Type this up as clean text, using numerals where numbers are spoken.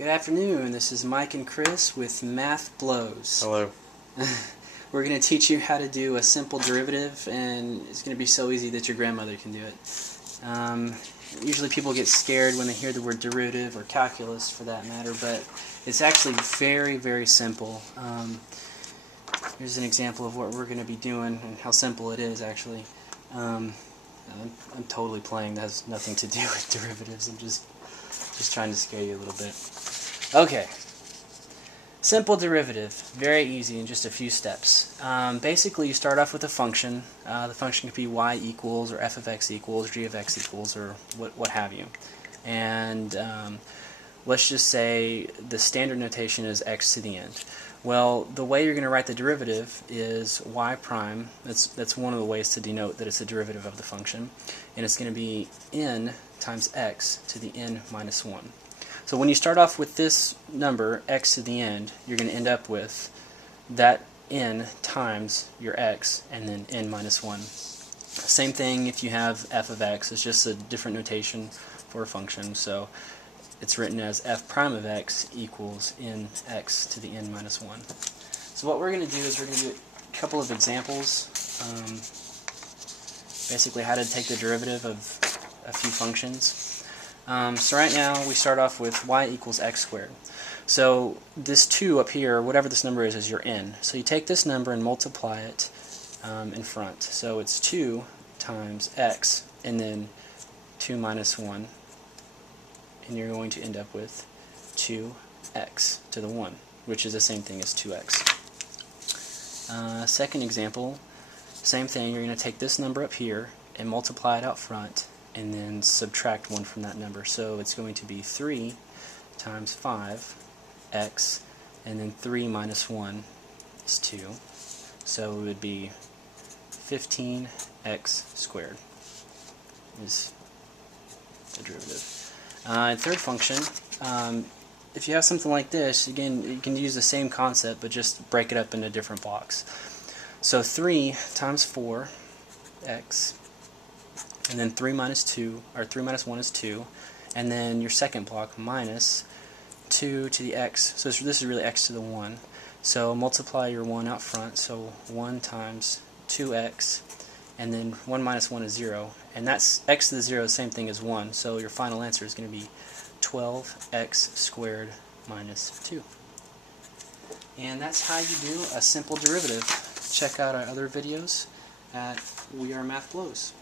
Good afternoon, this is Mike and Chris with Mathblows. Hello. We're going to teach you how to do a simple derivative, and it's going to be so easy that your grandmother can do it. Usually people get scared when they hear the word derivative, or calculus for that matter, but it's actually very, very simple. Here's an example of what we're going to be doing and how simple it is actually. I'm totally playing. That has nothing to do with derivatives. I'm just trying to scare you a little bit. Okay. Simple derivative. Very easy in just a few steps. Basically, you start off with a function. The function could be y equals, or f of x equals, g of x equals, or what have you. And let's just say the standard notation is x to the end. Well, the way you're going to write the derivative is y prime. That's one of the ways to denote that it's a derivative of the function. And it's going to be n times x to the n minus 1. So when you start off with this number, x to the end, you're going to end up with that n times your x and then n minus 1. Same thing if you have f of x. It's just a different notation for a function. So it's written as f prime of x equals nx to the n minus 1. So what we're going to do is we're going to do a couple of examples. Basically how to take the derivative of a few functions. So right now we start off with y equals x squared. So this 2 up here, whatever this number is your n. So you take this number and multiply it in front. So it's 2 times x and then 2 minus 1. And you're going to end up with 2x to the 1, which is the same thing as 2x. Second example, same thing. You're going to take this number up here and multiply it out front and then subtract 1 from that number. So it's going to be 3 times 5x, and then 3 minus 1 is 2. So it would be 15x squared is the derivative. Third function, if you have something like this, again, you can use the same concept, but just break it up into different blocks. So 3 times 4x, and then 3 minus 2, or 3 minus 1 is 2, and then your second block minus 2 to the x. So this is really x to the 1. So multiply your 1 out front, so 1 times 2x, and then 1 minus 1 is 0. And that's x to the 0, the same thing as 1. So your final answer is going to be 12x squared minus 2. And that's how you do a simple derivative. Check out our other videos at We Are Mathblows.